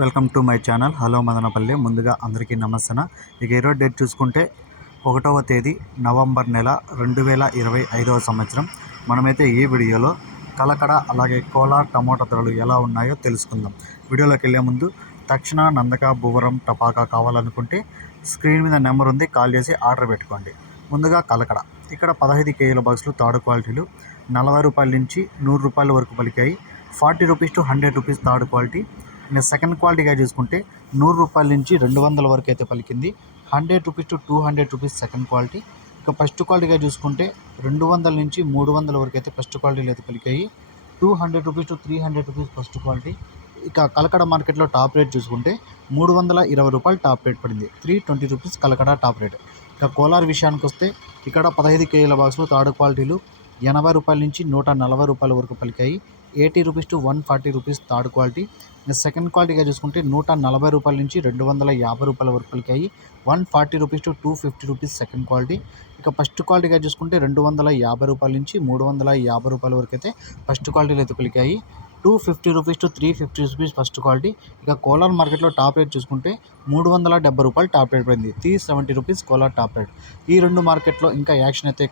Welcome to my channel. Hello Madanapalle. ముందుగా అందరికీ నమస్తే ఇక ఈరోజు డేట్ చూసుకుంటే ఒకటవ తేదీ నవంబర్ నెల రెండు వేల ఇరవై ఐదవ సంవత్సరం. మనమైతే ఈ వీడియోలో కలకడ అలాగే కోలార్ టమోటా ధరలు ఎలా ఉన్నాయో తెలుసుకుందాం. వీడియోలోకి వెళ్ళే ముందు తక్షణ నందక భువరం టపాకా కావాలనుకుంటే స్క్రీన్ మీద నెంబర్ ఉంది కాల్ చేసి ఆర్డర్ పెట్టుకోండి. ముందుగా కలకడ. ఇక్కడ పదహైదు కేజీల బాక్సులు థర్డ్ క్వాలిటీలు నలభై రూపాయల నుంచి నూరు రూపాయల వరకు పలికాయి. Forty rupees to hundred rupees third quality ఇంకా సెకండ్ క్వాలిటీగా చూసుకుంటే నూరు రూపాయల నుంచి రెండు వందల వరకు అయితే పలికింది. Hundred rupees to two hundred rupees second quality ఇక ఫస్ట్ క్వాలిటీగా చూసుకుంటే రెండు వందల నుంచి మూడు వందల వరకు అయితే ఫస్ట్ క్వాలిటీలు అయితే పలికాయి. Two hundred rupees to three hundred rupees first quality ఇక కలకడ మార్కెట్లో టాప్ రేట్ చూసుకుంటే మూడు వందల ఇరవై రూపాయలు టాప్ రేట్ పడింది. Three twenty rupees Kalakada top rate ఇక కోలార్ విషయానికి వస్తే ఇక్కడ పదహైదు కేజీల బాక్స్లో థర్డ్ క్వాలిటీలు ఎనభై రూపాయల నుంచి నూట నలభై రూపాయల వరకు పలికాయి. Eighty rupees to one forty rupees third quality. Second క్వాలిటీగా చూసుకుంటే నూట నలభై రూపాయల నుంచి రెండు వందల యాభై రూపాయల వరకు పలికాయి one forty rupees to two fifty rupees second quality. ఇక ఫస్ట్ క్వాలిటీగా చూసుకుంటే రెండు వందల యాభై రూపాయల నుంచి మూడు వందల యాభై రూపాయల వరకు అయితే ఫస్ట్ క్వాలిటీలు అయితే పలికాయి two fifty rupees to three fifty rupees first quality. ఇక కోలార్ మార్కెట్లో టాప్ రేట్ చూసుకుంటే మూడు వందల డెబ్బై రూపాయలు టాప్ రేట్ పడింది three seventy rupees Kolar top rate. ఈ రెండు మార్కెట్లో ఇంకా యాక్షన్ అయితే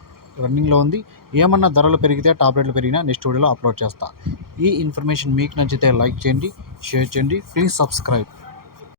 రన్నింగ్లో ఉంది. ఏమన్నా ధరలు పెరిగితే టాప్ రేట్లు పెరిగినా నెక్స్ట్ వీడియోలో అప్లోడ్ చేస్తా. ఈ ఇన్ఫర్మేషన్ మీకు నచ్చితే లైక్ చేయండి షేర్ చేయండి. Please subscribe.